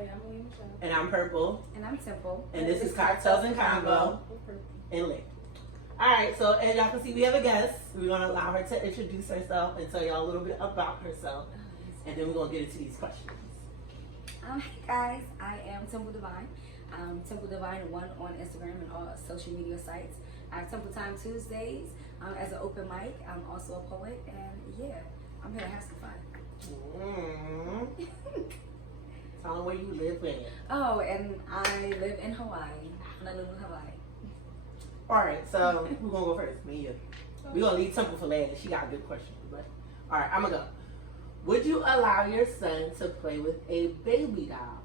Hey, I'm William Michelle. And I'm Purple. And I'm Temple. And this is Cartels and Convo and Lit. Alright, so as y'all can see, we have a guest. We're going to allow her to introduce herself and tell y'all a little bit about herself. And then we're going to get into these questions. Hey guys, I am Temple Divine. Temple Divine 1 on Instagram and all social media sites. I have Temple Time Tuesdays as an open mic. I'm also a poet, and yeah, I'm here to have some fun. Tell them where you live at. Oh, and I live in Hawaii. Honolulu, Hawaii. Alright, so who's going to go first? Me and you. We're going to leave Temple for last. She got a good question. But alright, I'm going to go. Would you allow your son to play with a baby doll?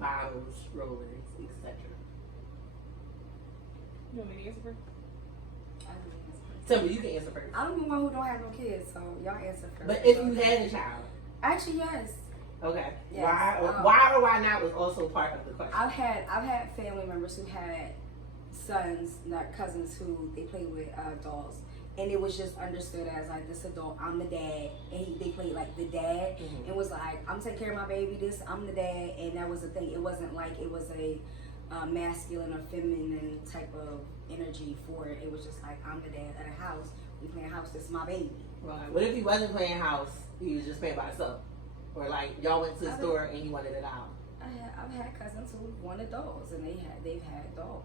Bottles, rollers, etc. You want me to answer first? Temple, you can answer first. I'm the one who don't have no kids, so y'all answer first. But if you had a child. Actually, yes. Okay. Yes. Why or why not was also part of the question. I've had family members who had sons, not cousins, who they played with dolls, and it was just understood as like this adult, I'm the dad, and they played like the dad, and was like, I'm taking care of my baby, I'm the dad, and that was the thing. It wasn't like it was a masculine or feminine type of energy for it. It was just like, I'm the dad of the house. We playing house. This is my baby. Right. What if he wasn't playing house? He was just playing by himself, or like y'all went to the store and he wanted it out. I've had cousins who wanted dolls, and they've had dolls.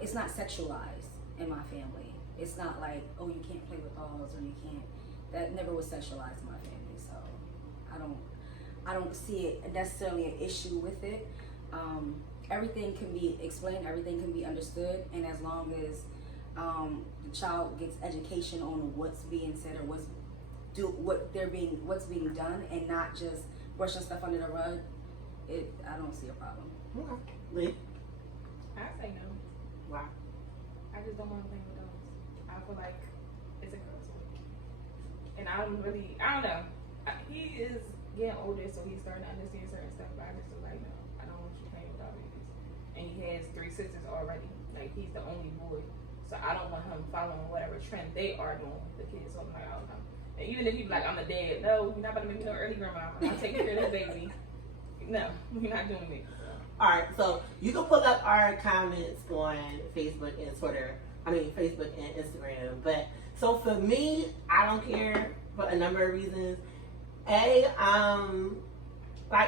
It's not sexualized in my family. It's not like, oh, you can't play with dolls, or you can't. That never was sexualized in my family, so I don't see it necessarily an issue with it. Everything can be explained, everything can be understood, and as long as the child gets education on what's being said or what's being done, and not just brushing stuff under the rug, I don't see a problem. Okay. Lee? I say no. Why? I just don't want to play with dolls. I feel like it's a girl's toy. And I don't know. He is getting older, so he's starting to understand certain stuff, but I just feel like, no, I don't want you playing with doll babies. And he has 3 sisters already. Like, he's the only boy. So I don't want him following whatever trend they are doing with the kids. So I'm like, I don't know. And even if he's like, I'm a dad, no, you're not about to make me no early grandma. I'm not taking care of this baby. No, we're not doing it. Alright, so you can pull up our comments on Facebook and Twitter. Facebook and Instagram. But so for me, I don't care for a number of reasons. Like,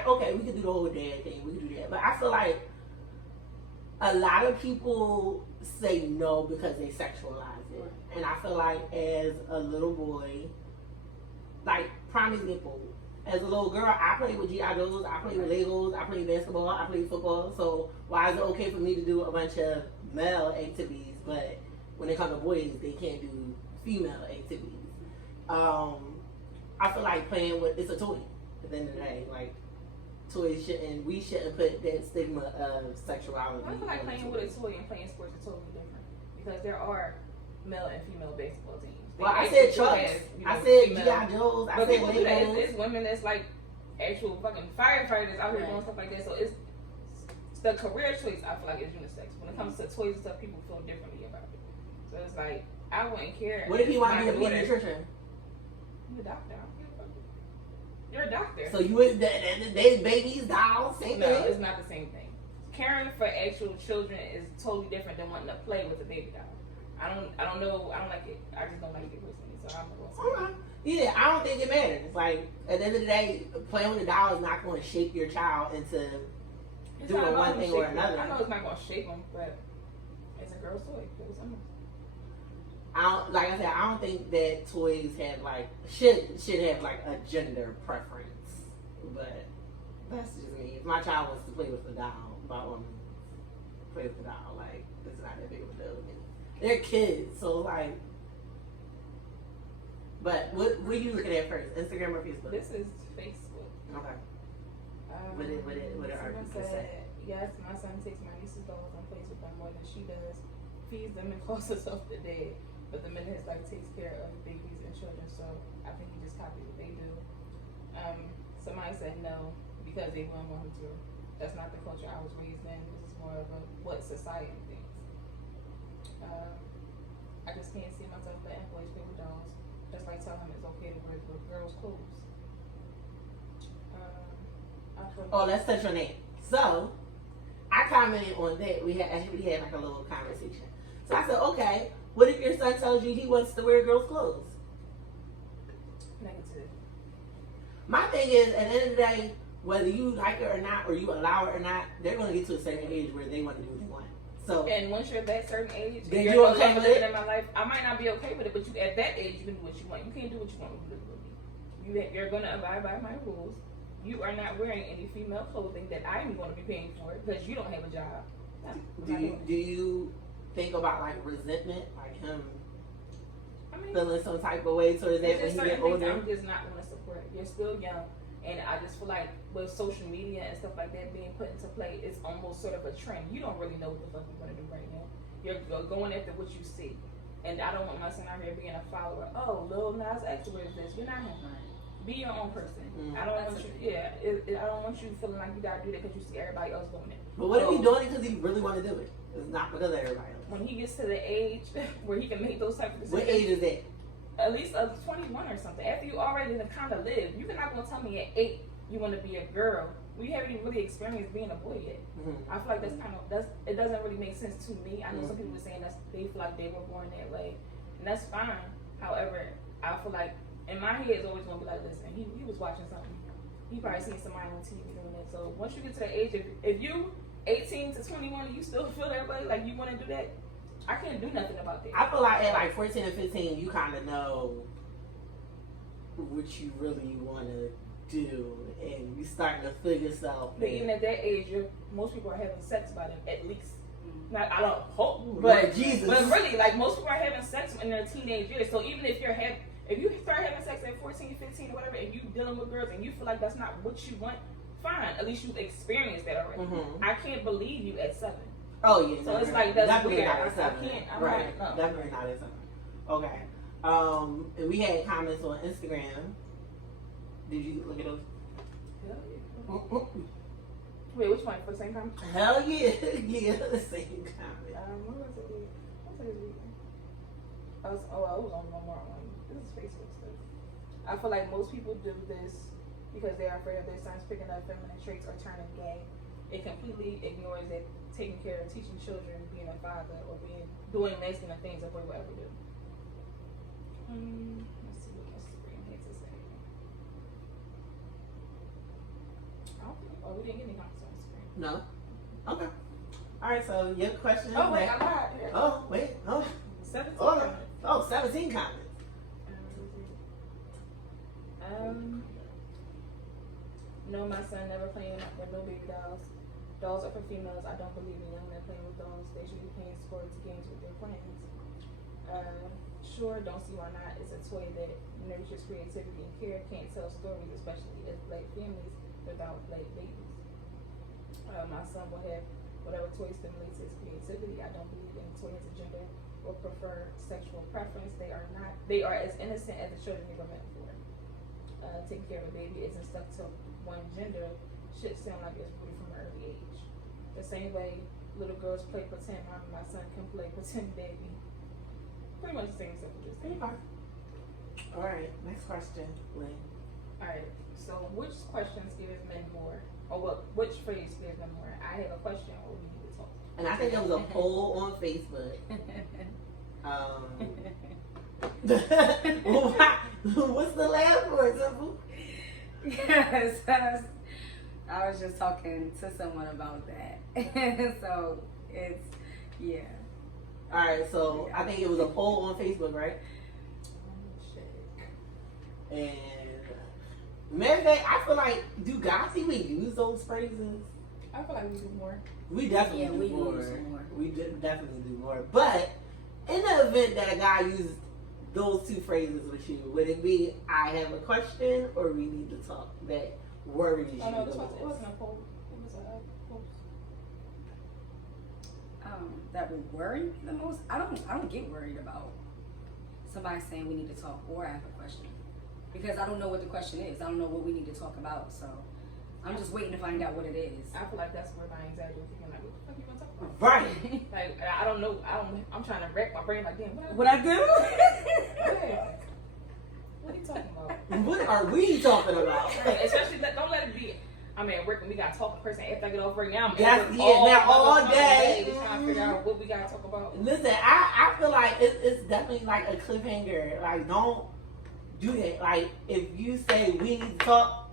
okay, we could do the whole dad thing, we could do that. But I feel like a lot of people say no because they sexualize it. And I feel like as a little boy, like, prime example, as a little girl, I played with G.I. Joes, I played with Legos, I played basketball, I played football. So why is it okay for me to do a bunch of male activities, but when it comes to boys, they can't do female activities? I feel like playing with, it's a toy at the end of the day. Like, toys we shouldn't put that stigma of sexuality. I feel like playing with a toy and playing sports are totally different, because there are male and female baseball teams. Well, I said trucks. I said G.I. Joes. I said Legos. It's women that's like actual fucking firefighters out here doing stuff like that. So it's the career choice. I feel like is unisex. When it comes to toys and stuff, people feel differently about it. So it's like, I wouldn't care. What if he wanted to be a pediatrician? You're a doctor. You're a doctor. So you would they babies, dolls, same thing? No, it's not the same thing. Caring for actual children is totally different than wanting to play with a baby doll. I don't know. I don't like it. I just don't like it personally. So I'm not going to say. Yeah, I don't think it matters. Like, at the end of the day, playing with a doll is not going to shape your child into doing one thing or another. I know it's not going to shape them, but it's a girl's toy. Like I said, I don't think that toys have like should have like a gender preference. But that's just me. If my child wants to play with the doll, if I want to play with the doll, like, it's not that big of a deal to me. They're kids, so like. But what are you looking at first? Instagram or Facebook? This is Facebook. Okay. What did articles say? Yes, my son takes my niece's dolls and plays with them more than she does. Feeds them and calls herself the dad. But the man takes care of babies and children, so I think he just copied what they do. Somebody said no because they wouldn't want him to. That's not the culture I was raised in. This is more of what society thinks. I just can't see myself letting boys play with dolls. Just like telling him it's okay to wear girls' clothes. Oh, let's touch on that. So, I commented on that. We had like a little conversation. So I said, okay, what if your son tells you he wants to wear girls' clothes? Negative. My thing is, at the end of the day, whether you like it or not, or you allow it or not, they're going to get to a certain age where they want to do what they want. So, And once you're that certain age, Then you're you no okay longer with living it? in my life. I might not be okay with it, but you at that age, you can do what you want. You can't do what you want with me. You're going to abide by my rules. You are not wearing any female clothing that I'm going to be paying for because you don't have a job. No, I'm not doing it. do you think about like resentment, like him I mean, feeling some type of way towards that there's when just he certain get things older? I'm just not going to support. You're still young, and I just feel like with social media and stuff like that being put into play, it's almost sort of a trend. You don't really know what the fuck you're going to do right now. You're going after what you see, and I don't want my son out here being a follower. Oh, Lil Nas X wears this. You're not him. Be your own person. I don't want you. I don't want you feeling like you gotta do that because you see everybody else doing it. But what if he doing it because he really want to do it? It's not because of everybody else. When he gets to the age where he can make those type of decisions, What age is that? at least of 21 or something. After you already kind of live, you're not gonna tell me at 8 you want to be a girl. We haven't even really experienced being a boy yet. Mm-hmm. I feel like it doesn't really make sense to me. I know some people were saying they feel like they were born that way, and that's fine. However, I feel like in my head it's always gonna be like, listen, he was watching something. He probably seen somebody on TV doing that. So once you get to that age, if you 18 to 21 and you still feel that way, like you want to do that, I can't do nothing about that. I feel like at like 14 and 15, you kind of know what you really want to do, and you starting to figure yourself. But even at that age, most people are having sex by them at least. Not, I don't hope, Lord but Jesus. But really, like most people are having sex in their teenage years. So even if if you start having sex at 14, 15, or whatever, and you dealing with girls and you feel like that's not what you want, fine. At least you've experienced that already. Mm-hmm. I can't believe you at 7. Oh yeah. So it's like that's definitely weird. not I at 7. can't. I'm Right. not. No. Definitely not at 7. Okay. And we had comments on Instagram. Did you look at those? Wait, which one? For the same time? Hell yeah, yeah, the same comment. What was it? What was it? I was on one more one. This is Facebook stuff. I feel like most people do this because they are afraid of their sons picking up feminine traits or turning gay. It completely ignores that taking care of teaching children, being a father, or doing masculine things a boy will ever do. Let's see what Instagram has to say. We didn't get any comments on Instagram. No. Okay. All right. So your question. Oh wait, I lied. Here. Oh wait. Oh. 17 Oh. comments. Oh, 17 comments. No, my son never playing with no baby dolls. Dolls are for females. I don't believe in young men playing with dolls. They should be playing sports games with their friends. Sure, don't see why not. It's a toy that nurtures creativity and care. Can't tell stories, especially as black families, without black babies. My son will have whatever toy stimulates his creativity. I don't believe any toy has a gender or prefer sexual preference. They are as innocent as the children they were meant for. Taking care of a baby isn't stuck to one gender. Shit sound like it's rooted from an early age. The same way little girls play pretend, my son can play pretend baby. Pretty much the same stuff we just said. All right. Next question, Lynn. Alright, so which question scares men more? Or which phrase scares men more? I have a question or we need to talk. And I think there was a poll on Facebook. What's the laugh for, Simple? Yes, I was just talking to someone about that. So it's, yeah. All right, so I think it was a poll on Facebook, right? And matter of fact, I feel like, do guys even use those phrases? I feel like we do more. We definitely Yeah, do we more. use more. We definitely do more. But in the event that a guy uses those two phrases with you, would it be I have a question or we need to talk that worries you? Oh no, the it most? wasn't a poll. It was a post. That would worry the most. I don't get worried about somebody saying we need to talk or I have a question because I don't know what the question is. I don't know what we need to talk about. So I'm just waiting to find out what it is. I feel like that's where my anxiety was thinking like, what the fuck you want to talk about? Right. Like I don't know. I'm trying to rack my brain like, damn, What I do? What are you talking about? What are we talking about? Right, especially don't let it be I'm at work and we gotta talk in person after I get off work. Now I'm at That's- work yeah, now all motherfucking day. trying to figure out what we gotta talk about. Listen, I feel like it's definitely like a cliffhanger. Like, don't do that. Like, if you say we need to talk,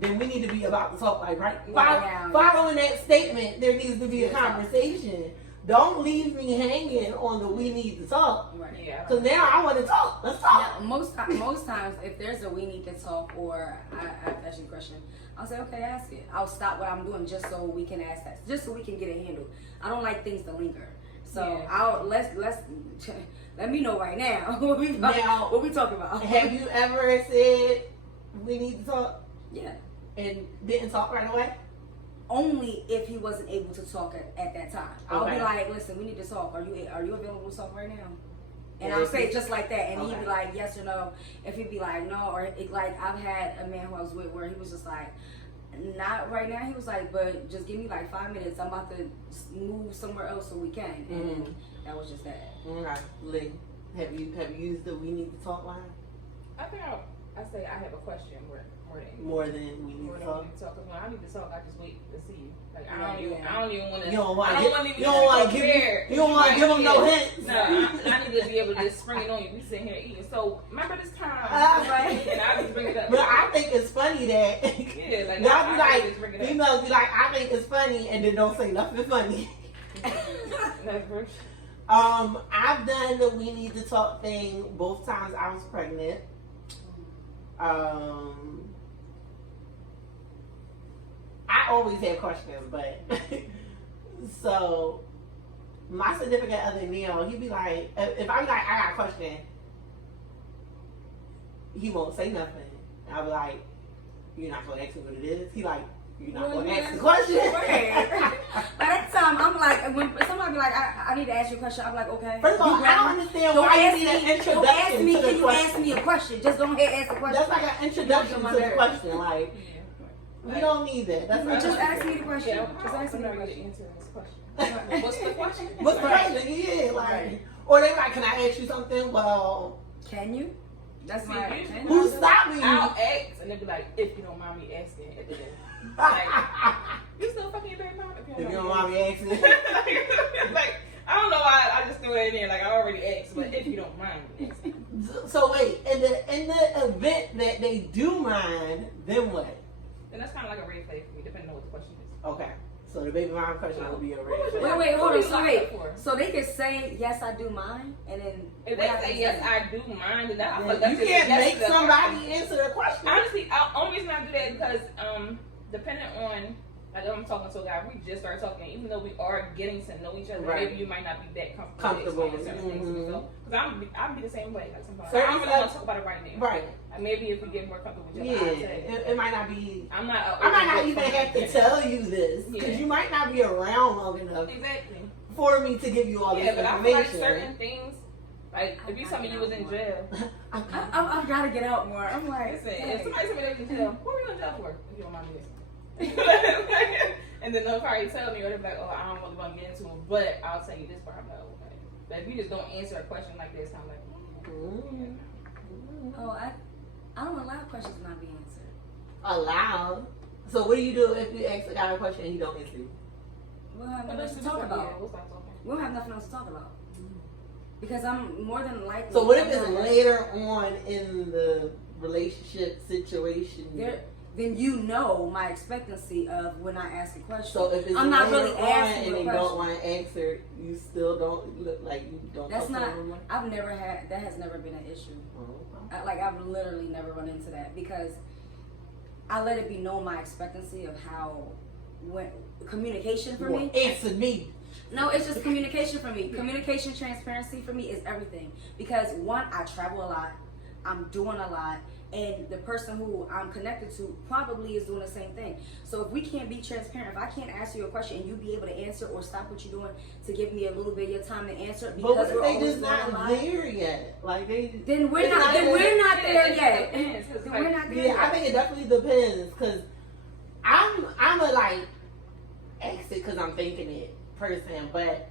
then we need to be about to talk. Like, right? Right. Following that statement, there needs to be a Yeah. conversation. Don't leave me hanging on the we need to talk. Right. Yeah. Cause now I want to talk. Let's talk. Now, most times, if there's a we need to talk or I ask you a question, I'll say, okay, ask it. I'll stop what I'm doing just so we can ask that, just so we can get it handled. I don't like things to linger. So Yeah. let's let me know right now what we talking about. Have you ever said we need to talk Yeah. and didn't talk right away? Only if he wasn't able to talk at that time. I'll Okay. be like, listen, we need to talk. Are you available to talk right now? And Yeah, I'll if say he- it just like that, and he'd Okay. be like, yes or no. If he'd be like, no, or like I've had a man who I was with where he was just like, not right now. He was like, but just give me like 5 minutes. I'm about to move somewhere else so we can. And then that was just that. Okay. Lee, have you used the we need to talk line I think I say I have a question more than more than we need more to than talk? we need to talk. 'Cause when I need to talk, I just wait to see you. Like I Right, don't even want to. You don't want I to don't wanna give. even You don't want to prepare. give. You don't want to give them no hints. No, I need to be able to just spring it on you. We sitting here eating. So remember this time, Right. and I just bring it up. But I think it's funny that yeah, like y'all I be like, just bring it up. females be like, I think it's funny, and then don't say nothing funny. Never. I've done the we need to talk thing both times I was pregnant. I always have questions, but so my significant other Neil, he'd be like, if I'm like, I got a question, he won't say nothing. I'll be like, you're not gonna ask me what it is? He like, you're not Well, gonna you ask the ask- question. Right. By that time, I'm like, when somebody be like, I need to ask you a question, I'm like, okay. First of all, You I don't ready? understand Don't why you ask need an me. introduction Don't ask me. to the Can you question. ask me a question? Just go ahead and ask the question. That's like an introduction to the question. Like, Yeah. we don't need that. That's not Just ask me the question. Yeah, Just ask me the I'm ready to question. answer this question. What's the question? What's the question? Yeah, like, Right. or they like, can I ask you something? Well, Can you? That's See, my. you- Can who you? stopped me? I'll ask, and they'll be like, if you don't mind me asking at the end. Like, you still fucking your baby mom If you don't mind me asking. like, I don't know why I just threw that in there. Like, I already asked, but if you don't mind me asking. So wait, in the event that they do mind, then what? Then that's kind of like a red flag for me, depending on what the question is. Okay, so the baby mom question will be a red What was flag. Wait, hold on. What So are you wait. looking for? So they could say yes, I do mine, and then If what they happens say yes, then? I do mind, then I feel You like that's can't yes make to the somebody question. answer the question. Honestly, only reason I do that because depending on, like I'm talking to a guy, we just started talking, even though we are getting to know each other, Right. maybe you might not be that comfortable Comfortable. with certain things. Because I'll be the same way. Like sometimes Certain I don't really stuff- want to talk about it right now. Right. Like maybe if we get more comfortable with each Yeah, other, I'll say it. it might not be. I'm not. I might not even have to tell you this because Yeah. you might not be around long enough Exactly. for me to give you all this Yeah, but I feel like information. certain things, like if you tell me you was in jail, I've got to get out more. I'm like, listen, dang. if somebody told me they was in jail, what were you in jail for? If you don't mind me asking. And then they'll probably tell me, or they'll be like, oh, I don't really want to get into it, but I'll tell you this part. I'm like, okay. But if you just don't answer a question like this, I'm like, Oh, I don't allow questions to not be answered. Allowed. So what do you do if you ask a guy a question and he don't answer you? We'll have But nothing else let's to talk about. We'll stop talking. We don't have nothing else to talk about. Because I'm more than likely. So what if I'm it's not- later on in the relationship situation? Then you know my expectancy of when I ask a question. So if it's I'm not later really on asking and a they question. don't want to answer, you still don't look like you don't. That's talk to not. them anymore? I've never had. That has never been an issue. Like I've literally never run into that because I let it be known my expectancy of how when communication for me. Answer me. No, it's just communication for me. Communication, transparency for me is everything. Because one, I travel a lot. I'm doing a lot. And the person who I'm connected to probably is doing the same thing. So if we can't be transparent, if I can't ask you a question and you be able to answer or stop what you're doing to give me a little bit of your time to answer But because what if we're they always just doing a not lot, there yet? Like they. then we're It's not. not Then even- we're not there it yet. depends, 'cause Then like- we're not there Yeah, yet. I think it definitely depends because I'm a like ask it because I'm thinking it person, but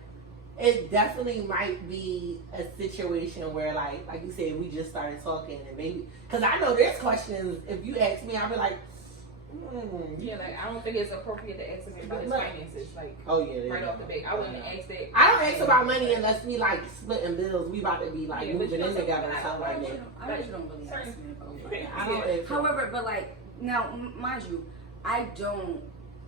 it definitely might be a situation where like you said, we just started talking and maybe because I know there's questions. If you ask me, I'll be like, Yeah, like I don't think it's appropriate to ask him about his finances, like Oh yeah. right off the bat. I wouldn't ask that. I don't ask about money unless we like splitting bills. We about to be like Yeah, but moving you in know together or something, something like that. I usually don't really ask Certain- men about I don't ask. However, but like now, mind you, I don't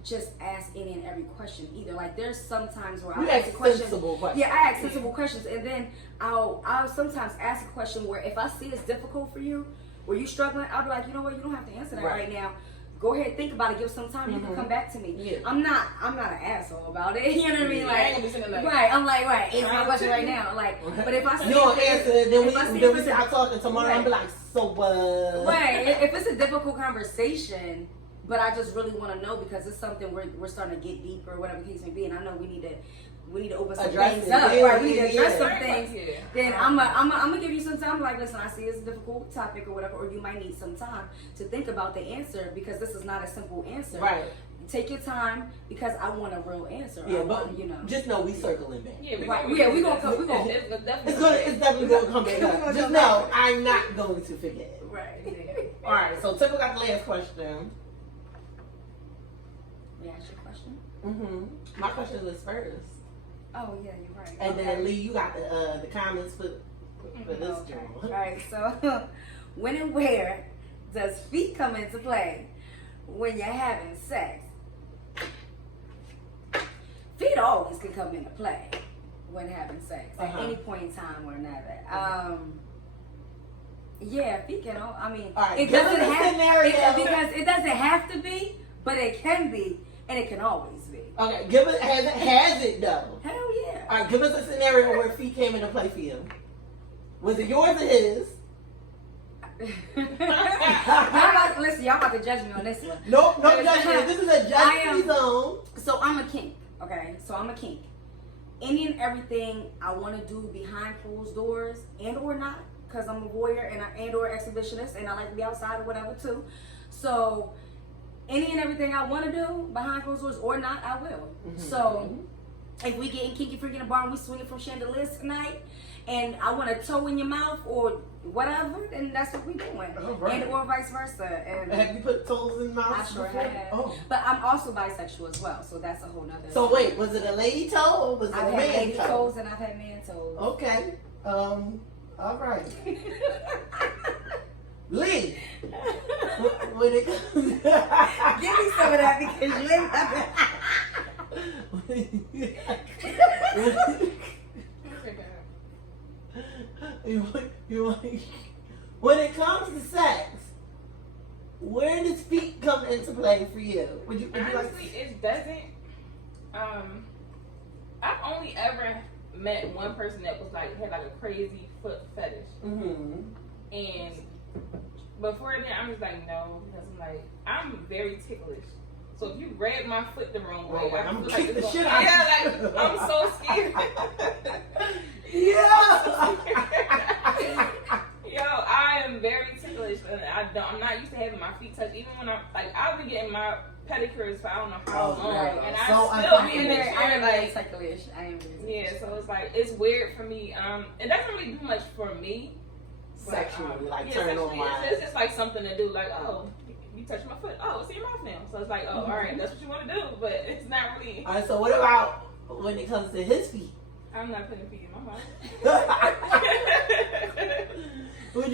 just ask any and every question either. Like there's sometimes where We I ask a ask question. sensible questions. Yeah, I ask sensible questions, and then I'll sometimes ask a question where if I see it's difficult for you, where you struggling, I'll be like, you know what, you don't have to answer that right now. Go ahead, think about it. Give some time. You can come back to me. Yeah. I'm not an asshole about it. You know what I mean? I Like, ain't gonna be sitting there like, right. I'm like, right. Answer my question right now. Like, but if I see You don't answer it, then if I see we it's a- start talking tomorrow. I'm be like, so what? right. If it's a difficult conversation, but I just really want to know because it's something we're starting to get deeper, whatever the case may be, and I know we need to open some Address things it. up. Yeah, Right. We need to yeah, address yeah. some things. Yeah. Then I'm gonna give you some time. Like, listen, I see it's a difficult topic or whatever, or you might need some time to think about the answer because this is not a simple answer. Right. Take your time because I want a real answer. Yeah, I but want, you know. just know we circling back. Yeah, Right. Yeah, we gonna come. We gonna. It's definitely. It's definitely gonna come back up. Just know I'm not going to forget. Right. All right. So Tipple got the last question. May I ask you a question? My question was first, Oh yeah, you're right. and Okay. then Lee, you got the comments for this Okay. journal. All right. So, when and where does feet come into play when you're having sex? Feet always can come into play when having sex at any point in time or another. Yeah, feet can. I mean, All right, it give us doesn't a have scenario. because it doesn't have to be, but it can be, and it can always be. Okay, give it has it though. Hell yeah. All right, give us a scenario where feet came into play for you. Was it yours or his? Listen, y'all about to judge me on this one. Nope, no judgment. This is a judgment zone. So I'm a kink, okay? So I'm a kink. Any and everything I want to do behind closed doors and or not, because I'm a voyeur and or exhibitionist, and I like to be outside or whatever too. So any and everything I want to do behind closed doors or not, I will. So if we getting kinky freaky in the bar and we swinging from chandeliers tonight, and I want a toe in your mouth or whatever, then that's what we doing, Oh, right. and or vice versa. And Have you put toes in mouth? I sure before? have. Oh. But I'm also bisexual as well, so that's a whole nother. So wait, was it a lady toe or was it I've a had man lady toe? toes and I've had man toes. Okay. All right. Lee. When it comes Give me some of that because you when it comes to sex, where does feet come into play for you? Would you like Honestly, it doesn't. I've only ever met one person that was like had like a crazy foot fetish, and before then I'm just like no, because I'm very ticklish. So if you grab my foot the wrong way, I I'm feel kick like the it's shit gonna, out of yeah, like I'm so scared. Yeah. Yo, I am very ticklish, and I'm not used to having my feet touched. Even when I've been getting my pedicures for I don't know how Oh, long, right. and So I still be in the I chair am like. very ticklish. I am very Yeah, so it's like it's weird for me. It doesn't really do much for me. but, Sexually, like yeah, turn on sexually, wise. it's just like something to do. Like, oh, you touch my foot. Oh, it's in your mouth now. So it's like, oh, all right, that's what you want to do. But it's not really. All right, so what about when it comes to his feet? I'm not putting feet in my mouth. Would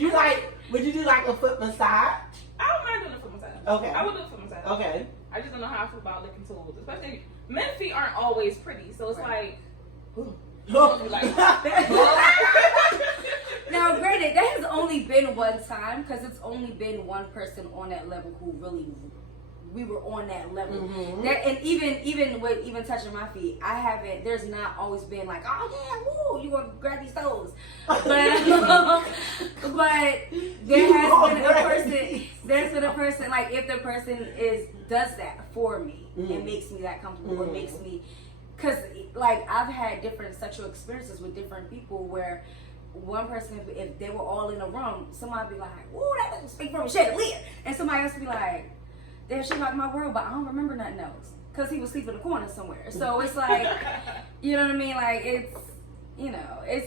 you do like a foot massage? I don't mind doing it for massage. Okay. I would do it for massage. Okay. I just don't know how I feel about licking tools, especially men's feet aren't always pretty. So it's Right. Now, granted, that has only been one time because it's only been one person on that level who really we were on that level. Mhm. And even with touching my feet, I haven't. There's not always been like, oh yeah, woo, you gonna grab these toes. But there has been a person. There's been a person like if the person does that for me and makes me that comfortable, or makes me. Because, like, I've had different sexual experiences with different people where one person, if they were all in a room, somebody would be like, woo, that was speak from a chandelier. And somebody else would be like, damn, she rocked my world, but I don't remember nothing else. Because he was sleeping in the corner somewhere. So it's like, you know what I mean? Like,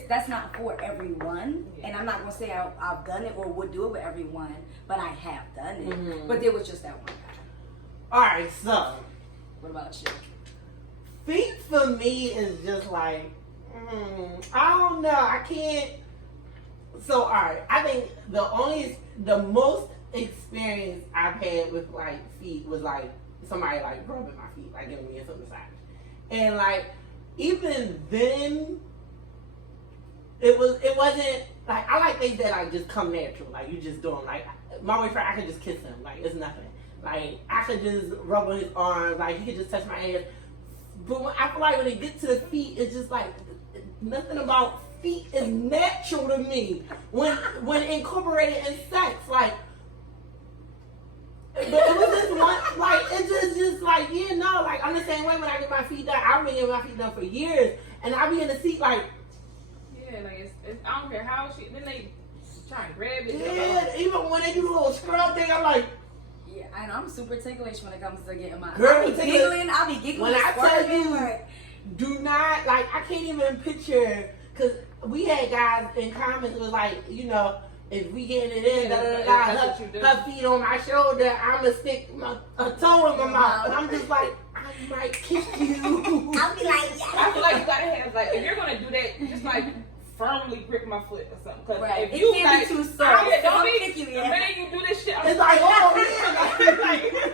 that's not for everyone. And I'm not going to say I've done it or would do it with everyone, but I have done it. But there was just that one guy. Alright, so What about you? feet for me is just like, I don't know. I can't. So, alright, I think the most experience I've had with like feet was like somebody like rubbing my feet, like giving me a foot massage. And like, even then, it wasn't like, I like things that like just come natural. Like, you just do them. Like, my boyfriend, I could just kiss him. Like, it's nothing. Like, I could just rub on his arms. Like, he could just touch my ass. But I feel like when it gets to the feet, it's just like, nothing about feet is natural to me when incorporated in sex. Like, but it was just one, like, it's just like, you know, like, I'm the same way when I get my feet done. I've been getting my feet done for years, and I be in the seat like, Yeah, like it's I don't care how she. Then they try and grab it. yeah. Even when they do the little scrub thing, I'm like, Yeah, and I'm super ticklish when it comes to getting my. Girl, I'll be giggling. When I tell squirting, you, like, do not, like, I can't even picture, because we had guys in comments was like, you know, if we getting it in, That's what you do. her feet on my shoulder, I'm going to stick a toe in my mouth. And I'm just like, I might kiss you. I'll be like, yeah. I feel like you gotta have like if you're gonna do that, just like firmly grip my foot or something. Cause Right. if It you can't like, be too soft. Yeah, Don't don't be. pick you, The yeah. minute you do this shit, I'm It's like, oh, yeah.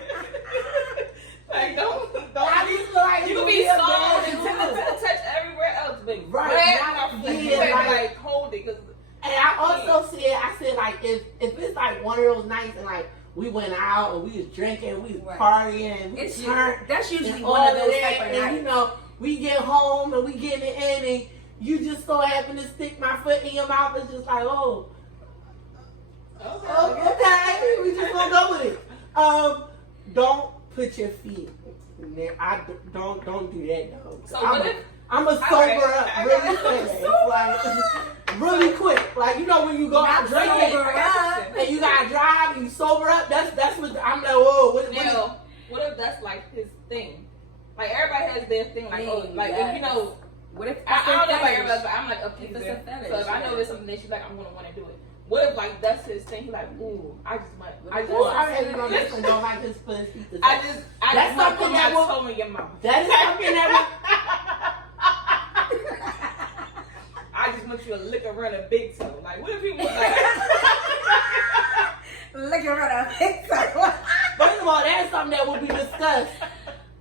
like don't. I just feel like You it can would be a soft bad and move. touch everywhere else, but Right, grab not- my foot, yeah, like hold it, cause And I also said like, if it's like one of those nights and like we went out and we was drinking, we was Right. partying, we It's turned, that's usually and one all of those that, type of and nights. you know, we get home and we getting it in and you just so happen to stick my foot in your mouth. It's just like, oh, okay, we just gonna go with it. Don't put your feet near. Don't do that though. So what if? I'm a sober up I really got fast, like really quick. Like, you know when you go out Not drinking sober up. and you gotta drive, you sober up. That's what I'm like. Whoa, what Now, what if that's like his thing? Like everybody has their thing. Like oh, like if you know. What if I don't know about fetish? everybody, but I'm like a If pleaser. it's a fetish, So if I know yeah. it's something that she's like, I'm gonna want to do it. What if like that's his thing? He's like, ooh, I just might. Well, I already know this one don't like his foot and feet. I just That's want to something put that my will- toe in your mouth. That is something that I just want you to lick around a big toe. Like, what if he was like? Look around a picture. first of all, that's something that will be discussed.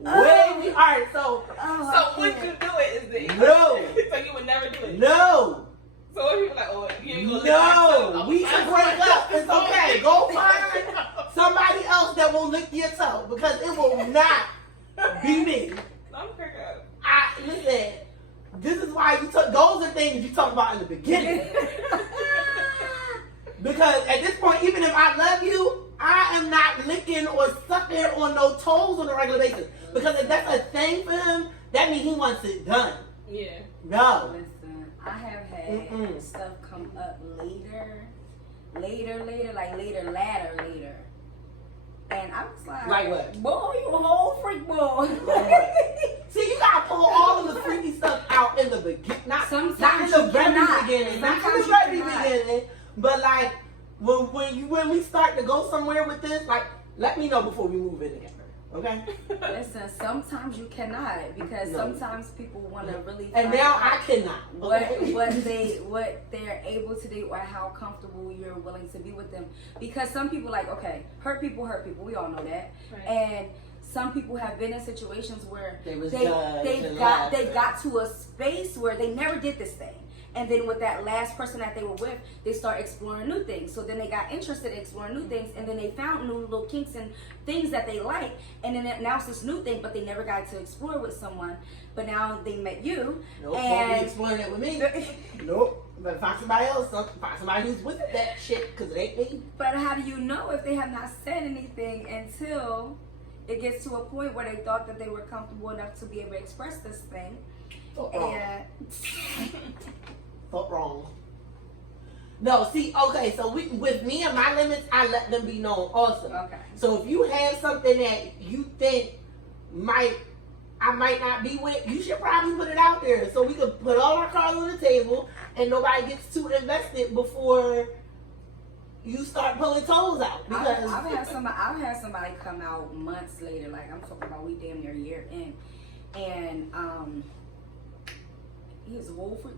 Alright, so So would you do it? Is the No. So you would never do it. no. So if you were like, oh, you ain't gonna lick my toe, No, I'm we can break up. It's okay. Go find somebody else that will lick your toe because it will not be me. I'm cracking up. Listen, this is why you talk. Those are things you talk about in the beginning. Because at this point, even if I love you, I am not licking or sucking on no toes on a regular basis. Because if that's a thing for him, that means he wants it done. Yeah. No. Listen, I have had Mm-mm. stuff come up later, and I was like, Like what? Boy, you a whole freak, boy. See, you gotta pull all of the freaky stuff out in the beginning. Not in Sometimes the you very cannot. beginning. Not in Sometimes the you very cannot. beginning. But like when we start to go somewhere with this, like let me know before we move in together. Okay? Listen, sometimes you cannot because No. sometimes people want to really. And find now out I cannot. Okay? what they're able to do or how comfortable you're willing to be with them. Because some people like, okay, hurt people. We all know that. Right. And some people have been in situations where They was they judged and got laughed. to a space where they never did this thing. And then with that last person that they were with, they start exploring new things. So then they got interested in exploring new things, and then they found new little kinks and things that they like. And then now it's this new thing, but they never got to explore with someone. But now they met you, Nope, won't be and exploring it with me. Nope. But find somebody else. Find somebody who's with that shit, because it ain't me. but how do you know if they have not said anything until it gets to a point where they thought that they were comfortable enough to be able to express this thing? Thought wrong. And Thought wrong. No, see, okay, so with me and my limits, I let them be known also. okay. So if you have something that you think I might not be with, you should probably put it out there so we can put all our cards on the table and nobody gets too invested before you start pulling toes out because I've had somebody come out months later. Like I'm talking about, we damn near a year in, and he was a whole freak.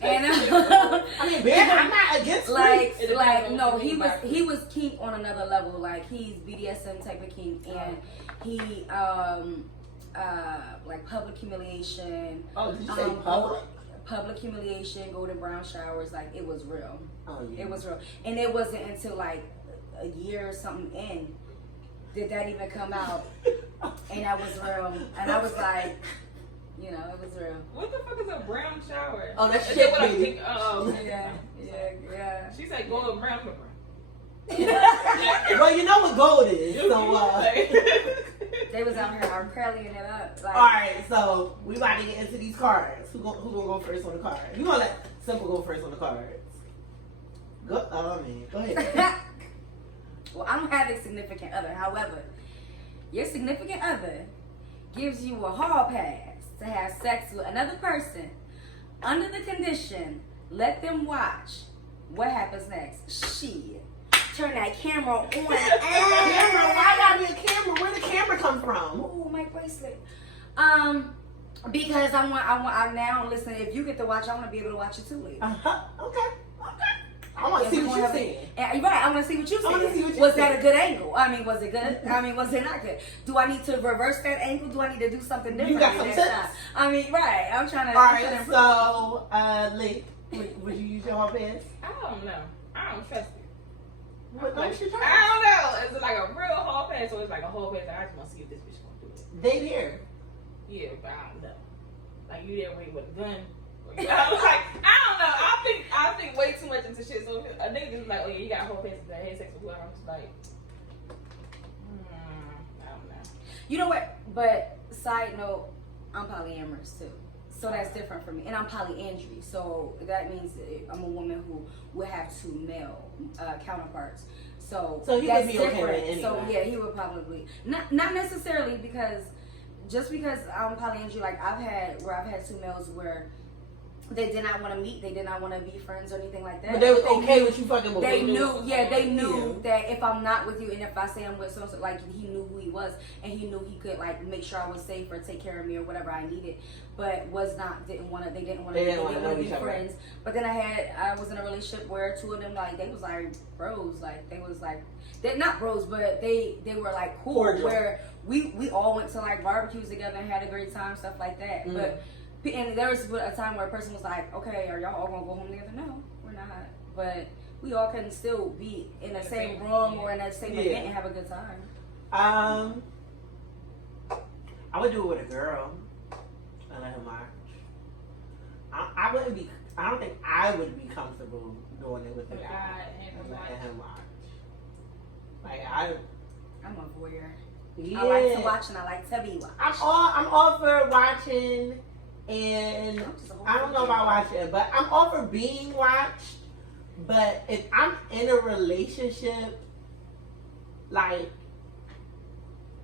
And I mean, man, I'm not against freaks. no, he was kink on another level. Like he's BDSM type of kink, and he like public humiliation. Oh, did you say public? Public humiliation, golden brown showers, like it was real. Oh, yeah. It was real, and it wasn't until like a year or something in did that even come out, and that was real. And I was like, you know, it was real. What the fuck is a brown shower? Oh, that's Is shit, that what baby. Yeah. She said golden brown pepper. Well, you know what gold is, so They was out here curling it up. Like, all right, so we about to get into these cards. Who gonna go first on the card? You gonna let Simple go first on the cards? Go ahead. Well, I don't have a significant other. However, your significant other gives you a hall pass to have sex with another person under the condition, let them watch. What happens next? Shit. Turn that camera on. Camera? Why gotta be a camera? Where the camera come from? Ooh, my bracelet. Because I now listen. If you get to watch, I want to be able to watch it too later. Okay. I want to see what you're saying. Right, I want to see what you're saying. Was that a good angle? I mean, was it good? I mean, was it not good? Do I need to reverse that angle? Do I need to do something different? You got some next tips. time? I mean, right. I'm trying to. All right, so Lee, would you use your hall pass? I don't know. I don't trust it. What don't you try? I don't know. Is it like a real hall pass or it's like a hall pass that I just want to see if this bitch gonna do it? They here. Yeah, but I don't know. Like you there with a gun. I don't know. I think way too much into shit. So if a nigga just like, oh yeah, you got a whole pass to have sex with whoever. I'm just like, I don't know. You know what? But side note, I'm polyamorous too. So that's different for me. And I'm polyandry. So that means I'm a woman who will have two male counterparts. So he that's would be different. okay with it anyway. So yeah, he would probably not necessarily because just because I'm polyandry, like I've had two males where they did not want to meet, they did not want to be friends or anything like that. But they was okay with you fucking with They them. knew that if I'm not with you and if I say I'm with someone, like he knew who he was and he knew he could like make sure I was safe or take care of me or whatever I needed, but they didn't want to be friends. But then I was in a relationship where two of them like they was like bros, like they was like they're not bros, but they were like cool. Cordial. Where we all went to like barbecues together and had a great time, stuff like that. Mm. But and there was a time where a person was like, okay, are y'all all gonna go home together? No, we're not. But we all can still be in the same room or in that same event and have a good time. I would do it with a girl and let him watch. I don't think I would be comfortable doing it with a guy and letting him watch. Like I'm a voyeur. Yeah. I like to watch and I like to be watched. I'm all for watching, and I don't know about watching, but I'm all for being watched. But if I'm in a relationship, like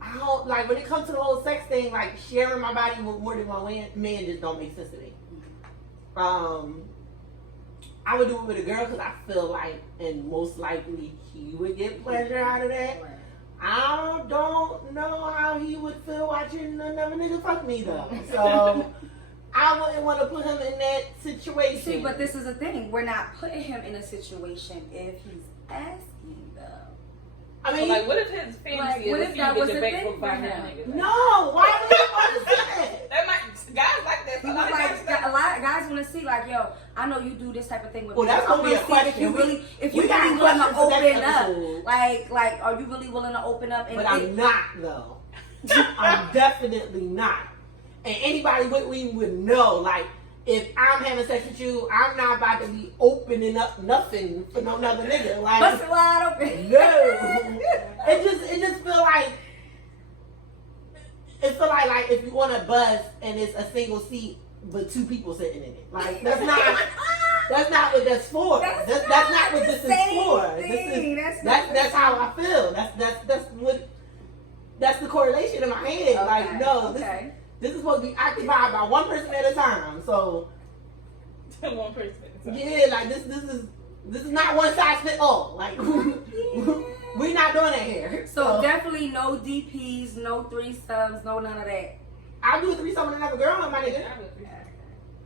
I don't like when it comes to the whole sex thing, like sharing my body with more than one man just don't make sense to me. I would do it with a girl because I feel like, and most likely he would get pleasure out of that. I don't know how he would feel watching another nigga fuck me though. So I wouldn't want to put him in that situation. See, but this is the thing. We're not putting him in a situation if he's asking though. I mean, so like, what if his fantasy what is if to that see was the a back thing book by for him? him? Niggas? No, why would you want to see that? That might guys like that. People a lot of guys want to see like, yo, I know you do this type of thing with Well, me. that's gonna be a question. If you really we got willing to questions for next open up, episode. like, are you really willing to open up? And But I'm not though. I'm definitely not. And anybody with me would know, like, if I'm having sex with you, I'm not about to be opening up nothing for no other nigga. Like, bust it wide open. No. It just feel like if you want a bus and it's a single seat but two people sitting in it. Like that's not what that's for. That's not what this is for. That's how I feel. That's the correlation in my head. Okay, like no, okay. This is supposed to be occupied by one person at a time. So One person. yeah, like this is This is not one size fit all. Like, we not doing that here. So definitely no DPs, no threesomes, no none of that. I'll do a threesome with another girl, my nigga. I would agree.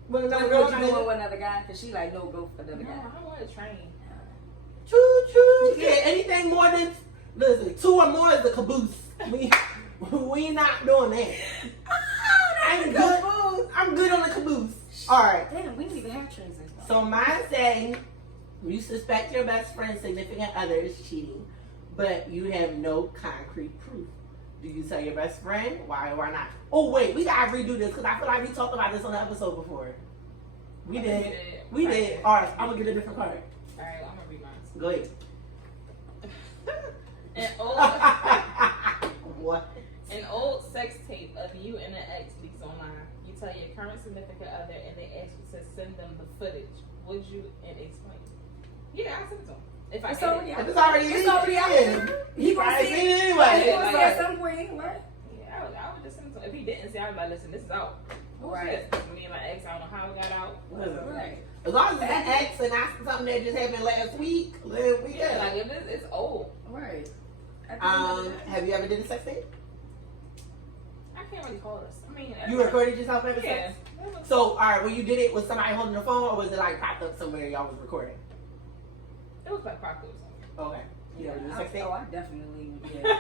With another What girl, would my you doing nigga. with another guy? Cause she like no go for another No, guy. I want to train. Choo choo. Yeah, anything more than, listen, 2 or more is the caboose. We not doing that. I'm good. I'm good on the caboose. All right. Damn, we don't even have trains in Florida. So mine saying you suspect your best friend's significant other is cheating, but you have no concrete proof. Do you tell your best friend? Why or why not? Oh wait, we gotta redo this because I feel like we talked about this on the episode before. We did. We did. All right, I'm gonna get a different card. All right, I'm gonna read mine. Go ahead. What? An old sex tape of you and an ex leaks online. You tell your current significant other and they ask you to send them the footage. Would you and explain? Yeah, I sent it to them. If I It's get it. already out. If it's already It's leaked, already out yeah. there. He gonna probably see seen it. it He anyway. gonna see it at some point anyway. Yeah, I would just send it to him. If he didn't see it, I would be like, listen, this is out. Right. Me and my ex, I don't know how it got out. Right. As long as it's an ex and not something that just happened last week, then we Yeah, good. like if it's old. Right. At the end of the day. Have you ever did a sex tape? I can't really call this. I mean, You recorded yourself having Yeah. sex? So, alright, when you did it, was somebody holding the phone or was it like popped up somewhere y'all was recording? It was like Crockett or something. Okay. You ever did a sex tape? I definitely, yeah.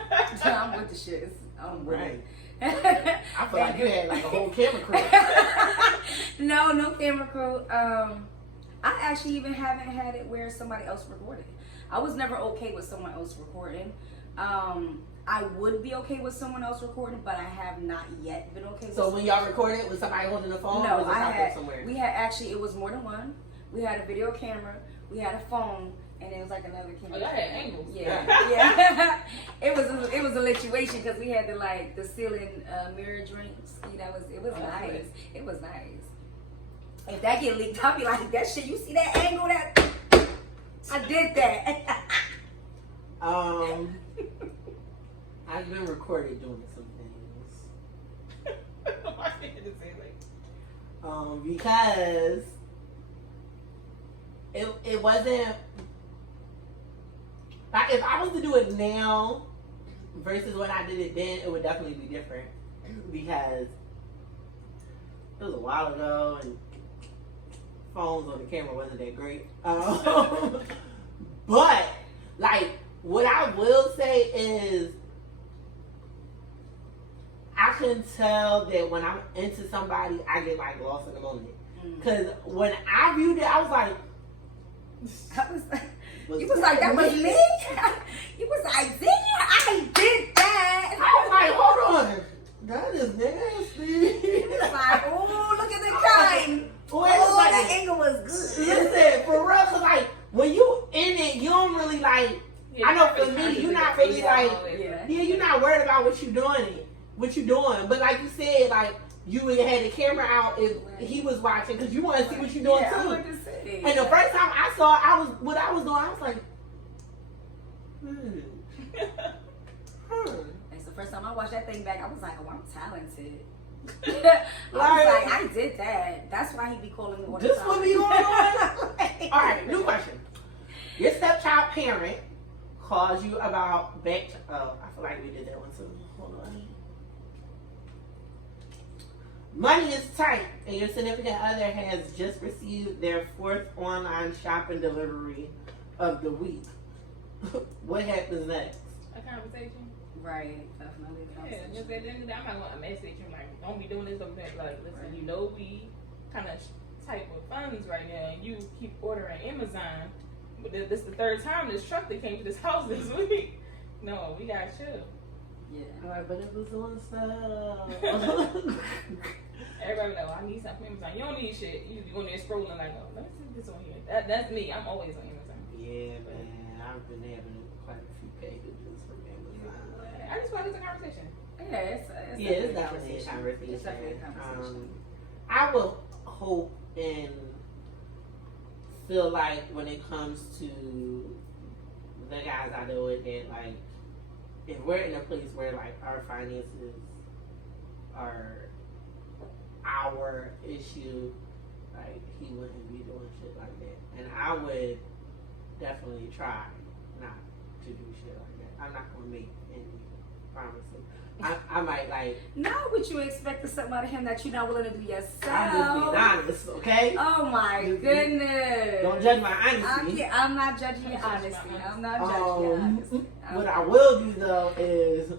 I'm with the shit. I'm with Right. it. I feel like you had like a whole camera crew. No camera crew. I actually even haven't had it where somebody else recorded. I was never okay with someone else recording. I would be okay with someone else recording, but I have not yet been okay with So when y'all recorded, was somebody holding the phone or No, was it I popped up had, somewhere? we had actually, it was more than one. We had a video camera, we had a phone, and it was like another camera. Oh, y'all had angles. Yeah, yeah. it was a situation because we had the ceiling mirror drinks. It was nice. Good. It was nice. If that get leaked, I'll be like, that shit. You see that angle? That I did that. I've been recorded doing some things. Why did you say like? Because it wasn't like if I was to do it now versus when I did it then, it would definitely be different because it was a while ago and phones on the camera wasn't that great. But like what I will say is I can tell that when I'm into somebody, I get like lost in the moment. Because when I viewed it, I was like, I was like, you was like, that was me? You was like, damn, I did that. I was like, hold on. That is nasty. It's like, oh, look at the time. Oh, That angle was good. listen, for real, cause like, when you in it, you don't really like, I know for me, you're not really like, Yeah. yeah, you're not worried about what you doing. But like you said, like, you would had the camera out if he was watching, cause you want to see what you're doing Yeah, I too. wanted to say. And the first time I saw it, what I was doing, I was like, That's the first time I watched that thing back. I was like, oh, I'm talented. I was like, I did that. That's why he be calling me all the This time. would be going on. All right, new question. Your stepchild parent calls you about back. Oh, I feel like we did that one too. Hold on. Money is tight, and your significant other has just received their 4th online shopping delivery of the week. What happens next? A conversation. Right, definitely. Yeah, just at the end of the day, I'm not gonna message you like, don't be doing this, don't be that. Like, listen, you know we kind of tight with funds right now, and you keep ordering Amazon, but this the 3rd time this truck that came to this house this week. No, we got chill. Yeah. All right, but it was on stuff. Everybody know I need something from Amazon. You don't need shit. You go there scrolling like, oh, let me see this on here. That's me. I'm always on Amazon. Yeah, man, I've been having quite a few packages from Amazon. I just want to get a conversation. Yeah, it's It's definitely definitely a conversation. It's definitely a conversation. I will hope and feel like when it comes to the guys I deal with, that like if we're in a place where like our finances are our issue, like he wouldn't be doing shit like that, and I would definitely try not to do shit like that. I'm not gonna make any promises. I might like. Not what you expect something out of him that you're not willing to do yourself. I'm just being honest, okay? Oh my goodness. Don't judge my honesty. I'm not judging your honesty. I'm not judging your honesty. What I will do though is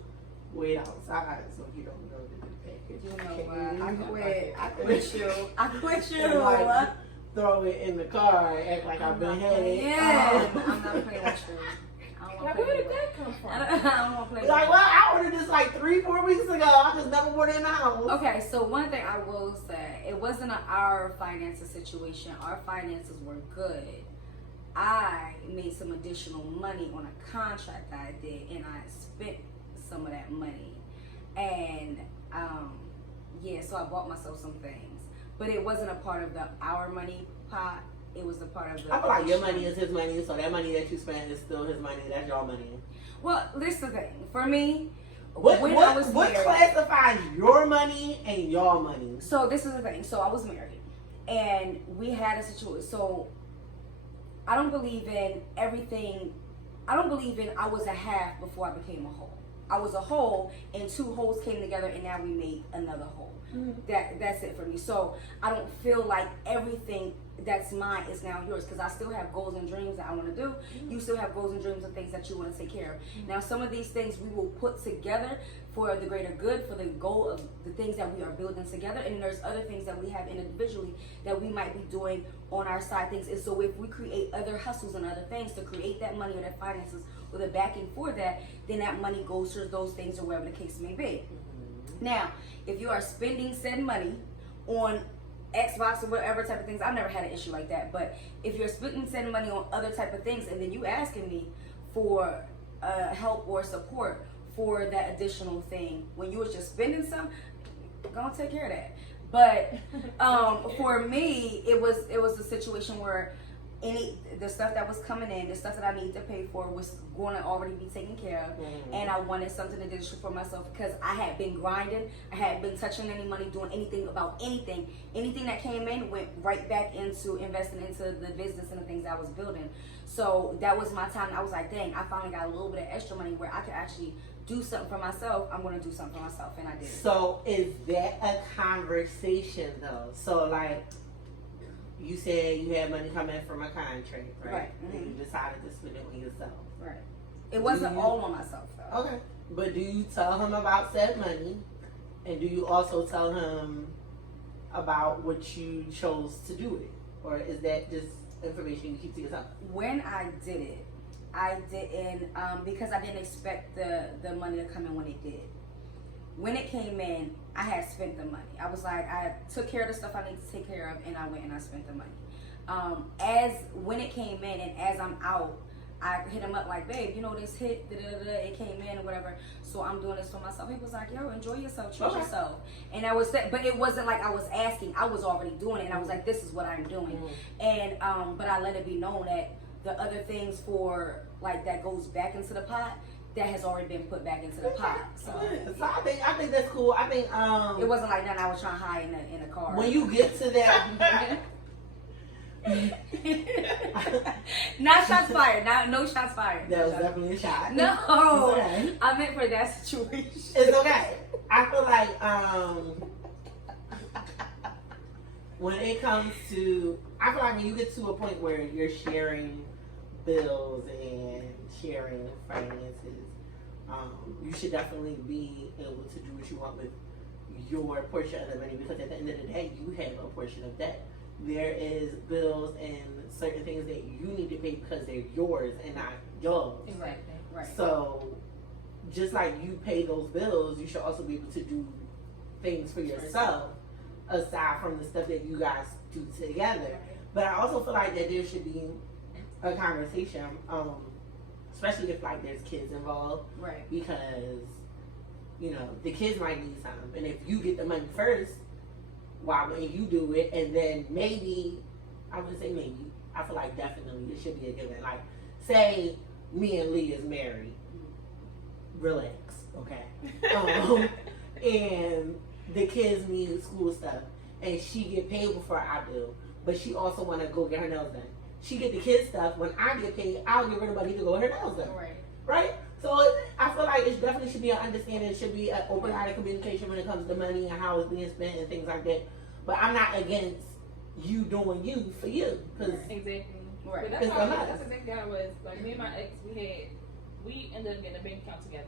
wait outside so he don't know the package. You know came. what? I quit you. I quit you. And, like, throw it in the car and act like I've been had. Yeah. I'm not playing with you. Like, where did that come from? I don't want to play with Like, you. well, I ordered this like 3-4 weeks ago. I just never wore it in the house. Okay, so one thing I will say, it wasn't our finances situation. Our finances were good. I made some additional money on a contract that I did, and I spent some of that money. And yeah, so I bought myself some things, but it wasn't a part of our money pot. It was a part of the. I feel like your money is his money, so that money that you spend is still his money. That's your money. Well, this is the thing. For me, What when I was what married, classifies your money and your money? so this is the thing. So I was married, and we had a situation. So I don't believe in everything. I don't believe in I was a half before I became a whole. I was a whole, and 2 wholes came together, and now we made another whole. That's it for me. So I don't feel like everything that's mine is now yours, because I still have goals and dreams that I want to do. You still have goals and dreams and things that you want to take care of. Now, some of these things we will put together for the greater good, for the goal of the things that we are building together. And there's other things that we have individually that we might be doing on our side things. And so if we create other hustles and other things to create that money or that finances or the backing for that, then that money goes to those things or whatever the case may be. Now, if you are spending said money on Xbox or whatever type of things, I've never had an issue like that. But if you're spending said money on other type of things, and then you asking me for help or support for that additional thing, when you was just spending some, gonna take care of that. But for me, it was a situation where the stuff that was coming in, the stuff that I needed to pay for was going to already be taken care of. And I wanted something additional for myself because I had been grinding. I had been touching any money, doing anything about anything. Anything that came in went right back into investing into the business and the things I was building. So that was my time. I was like, dang, I finally got a little bit of extra money where I could actually do something for myself. I'm going to do something for myself, and I did. So is that a conversation though? So like, you said you had money coming from a contract, right? Right. And you decided to spend it on yourself. Right. It wasn't all on myself though. Okay. But do you tell him about said money? And do you also tell him about what you chose to do with it? Or is that just information you keep to yourself? When I did it, I didn't, because I didn't expect the money to come in when it did. When it came in, I had spent the money. I was like, I took care of the stuff I need to take care of, and I went and I spent the money. As when it came in, and as I'm out, I hit him up like, babe, you know this hit, it came in or whatever. So I'm doing this for myself. He was like, yo, enjoy yourself, treat yourself. And I was, but it wasn't like I was asking. I was already doing it, and I was like, this is what I'm doing. And but I let it be known that the other things for like that goes back into the pot, that has already been put back into the pot. So I think that's cool. I think it wasn't like nothing I was trying to hide in a car. when you get to that. Not shots fired. No shots fired. That was definitely a shot. No, It's okay. I meant for that situation. It's okay. I feel like when it comes to, I feel like when you get to a point where you're sharing bills and sharing finances, you should definitely be able to do what you want with your portion of the money, because at the end of the day, you have a portion of that. There is bills and certain things that you need to pay because they're yours and not yours. Exactly. Right. So, just like you pay those bills, you should also be able to do things for yourself aside from the stuff that you guys do together. But I also feel like that there should be a conversation, especially if like there's kids involved, Right. because you know the kids might need something, and if you get the money first, why wouldn't you do it? And then maybe, I wouldn't say maybe, I feel like definitely it should be a given. Like, say me and Lee is married, relax, okay? And the kids need school stuff, and she get paid before I do, but she also want to go get her nails done. she get the kids stuff. When I get paid, I'll give her the money to go with her nails done. Right. Right? So I feel like it definitely should be an understanding. It should be an open line of communication when it comes to money and how it's being spent and things like that. But I'm not against you doing you for you. Cause Exactly. Right. But It's a lot. that's exactly how it was. Like me and my ex, we ended up getting a bank account together,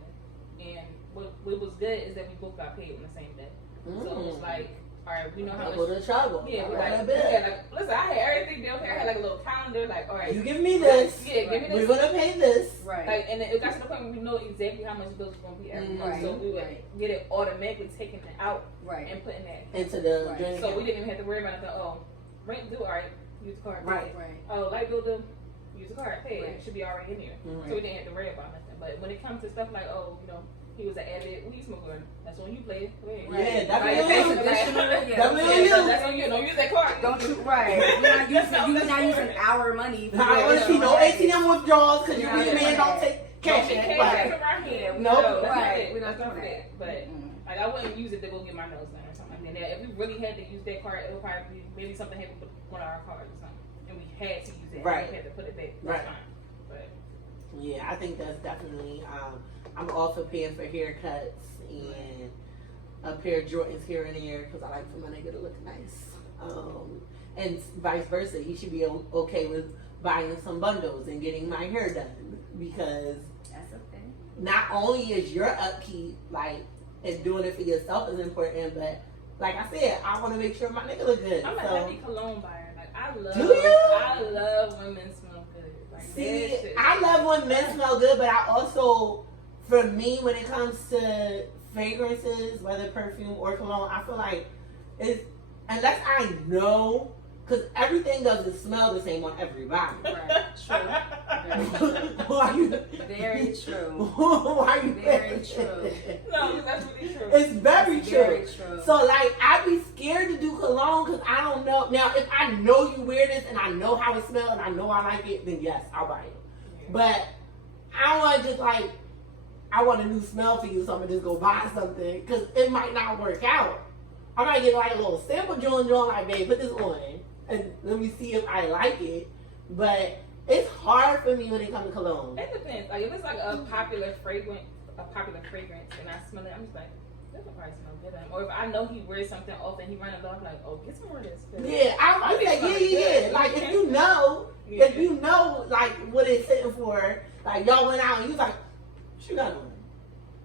and what was good is that we both got paid on the same day. So it was like, all right, we know how go much. to trouble. Yeah, we Right. like, listen, I had everything down here. I had like a little calendar, like, all right, You give me this. yeah, give me We're this. gonna pay this. Right. Like, and it got to the point where we know exactly how much bills was gonna be every month, so we would get it automatically taking it out Right. and putting that. Into the Right. joint So account. we didn't even have to worry about it. Oh, rent due, all right, use the card. Right. Right. Oh, light bill due, use the card. Pay it. Right. It should be already in here. Mhm. So we didn't have to worry about nothing. But when it comes to stuff like, oh, he was an avid weed smoker, that's when you play. Yeah, that's Like, on you. Additionally, yeah. That's on Yeah, you. that's on you. Don't use that card. Don't you? Right. You're not using our money. I don't want to see no ATM withdrawals because you Yeah, really man don't take cash. Don't in. take Like, cash around here. Nope. No, that's not Right. it. We don't That's not do that. it. But like, I wouldn't use it to go get my nails done or something like that. Now, if we really had to use that card, it would probably be maybe something happened with one of our cards or something, and we had to use it. Right. We had to put it back. Right. That's fine. But yeah, I think that's definitely. I'm also paying for haircuts and a pair of Jordans here and there because I like for my nigga to look nice. And vice versa, he should be okay with buying some bundles and getting my hair done because That's okay. not only is your upkeep and doing it for yourself is important, but like I said, I want to make sure my nigga look good. I'm a So heavy cologne buyer. Like I love. Do you? I love women smell good. Like, see, that shit. I love when men smell good, but I also, for me, when it comes to fragrances, whether perfume or cologne, I feel like it's unless I know. Because everything doesn't smell the same on everybody. Right. True. Why are you? Very true. Why are you? Very true. No, that's really true. It's very true. Very true. So like, I'd be scared to do cologne because I don't know. Now, if I know you wear this and I know how it smells and I know I like it, then yes, I'll buy it. But I want to just like, I want a new smell for you, so I'm gonna just go buy something because it might not work out. I might get like a little sample joint, like, babe, put this on. And let me see if I like it. But it's hard for me when it comes to cologne. It depends. Like if it's like a popular fragrance, and I smell it, I'm just like, this will probably smell good. Or if I know he wears something often, he run about, I'm like, oh, get some more of this. Yeah, I was like, yeah. Like if you know, like what it's sitting for, like y'all went out and you was like, what you got on?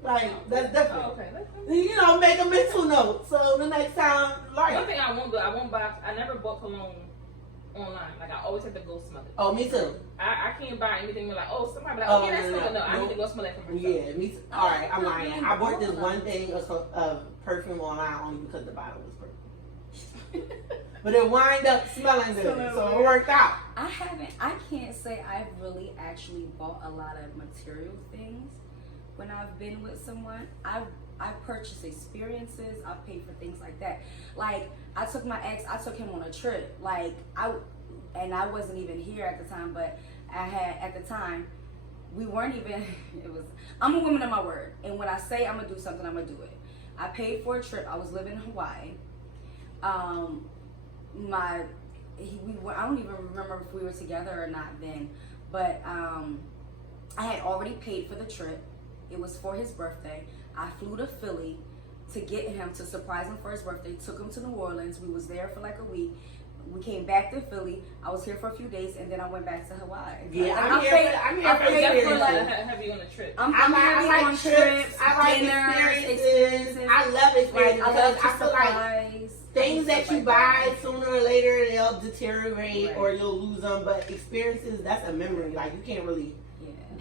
Like that's different. Oh, okay. Make a mental note. So the next time, One like, thing I won't do, I won't buy. I never bought cologne online. Like I always have to go smell it. oh, me too. I can't buy anything like, oh, somebody be like, Oh, okay, that's no, good. No, I no. need to go smell it for myself. Yeah, me too. All right, I'm lying. I bought this one thing of perfume online only because the bottle was purple. But it wind up smelling good, so it worked out. I can't say I've really actually bought a lot of material things when I've been with someone. I've purchased experiences, I've paid for things like that. Like I took him on a trip. Like I wasn't even here at the time, but we weren't even I'm a woman of my word. And when I say I'm gonna do something, I'm gonna do it. I paid for a trip. I was living in Hawaii. I don't even remember if we were together or not then, but I had already paid for the trip. It was for his birthday. I flew to Philly to get him, to surprise him for his birthday. Took him to New Orleans. We was there for like a week. We came back to Philly. I was here for a few days, and then I went back to Hawaii. Yeah, Like, I'm here for experiences. Have you on a trip? I like trips. I like dinners, experiences. I love experiences I love because I feel like things that you buy sooner or later they'll deteriorate or you'll lose them. But experiences, that's a memory. Like you can't really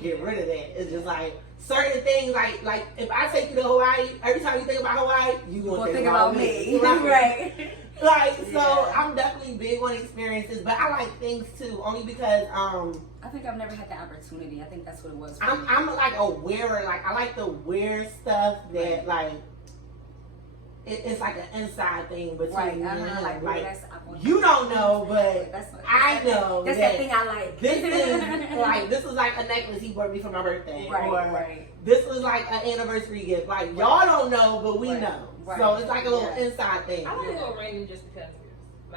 get rid of that. It's just like certain things. Like if I take you to Hawaii, every time you think about Hawaii, you gonna think about me. Right. Like so, I'm definitely big on experiences, but I like things too, only because I think I've never had the opportunity. I think that's what it was. I'm like a wearer. Like I like to wear stuff that like it's like an inside thing between me and him. Like you don't know, but I know that's that thing I like. This was like a necklace he bought me for my birthday, right. This was like an anniversary gift. Like y'all don't know, but we know. Right. So it's like a little inside thing. I want to go random just because.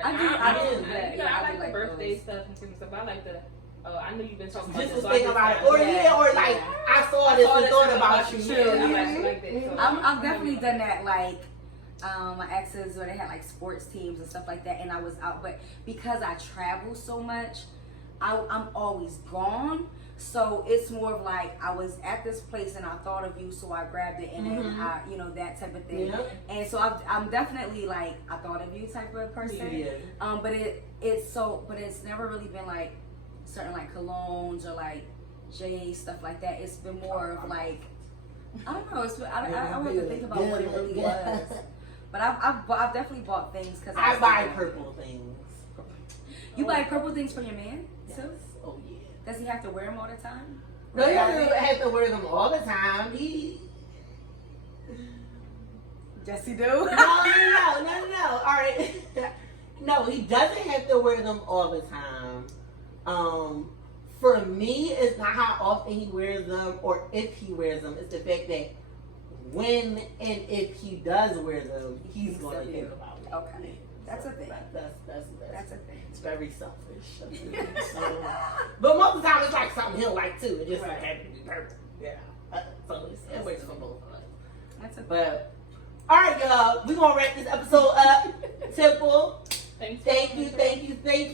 Like, I do that. I Yeah, like do the like birthday those. stuff and Christmas stuff. I like the. I know you've been talking about Just this. to so I think just about it, thought- or or like I saw this and thought about you. Yeah, I actually like that. So. I've definitely done that, like my exes where they had like sports teams and stuff like that, and I was out, but because I travel so much, I'm always gone. So it's more of like I was at this place and I thought of you, so I grabbed it, and then I, that type of thing. Yeah. And so I'm definitely like I thought of you type of person. Yeah. But it's never really been like certain like colognes or like J stuff like that. It's been more of like I don't know. I would have to think about what it really was. But I've definitely bought things because I buy purple things. You buy purple things for your man too? Oh yeah. Does he have to wear them all the time? No, he doesn't have to wear them all the time. Yes, he do. No. All right. No, he doesn't have to wear them all the time. For me, it's not how often he wears them or if he wears them. It's the fact that when and if he does wear them, he's going to think about it. Okay. That's a thing. That's a thing. It's very selfish. But most of the time, it's like something he'll like too. It just like happens to be purple. Yeah. So it works for both of us. That's a But all right, y'all, we're gonna wrap this episode up. Temple, thank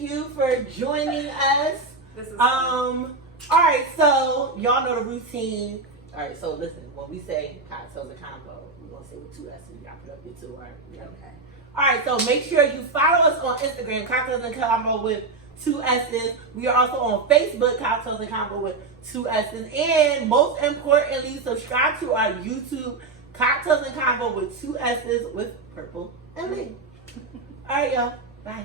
you for joining us. This is All right, so y'all know the routine. All right, so listen, when we say cocktails and combo, we're gonna say with 2 S's. Y'all put up your 2, all right? Yeah. okay. All right, so make sure you follow us on Instagram, Cocktails and Combo with 2 S's. We are also on Facebook, Cocktails and Combo with 2 S's. And most importantly, subscribe to our YouTube, Cocktails and Combo with 2 S's with Purple and me. All right, y'all. Bye.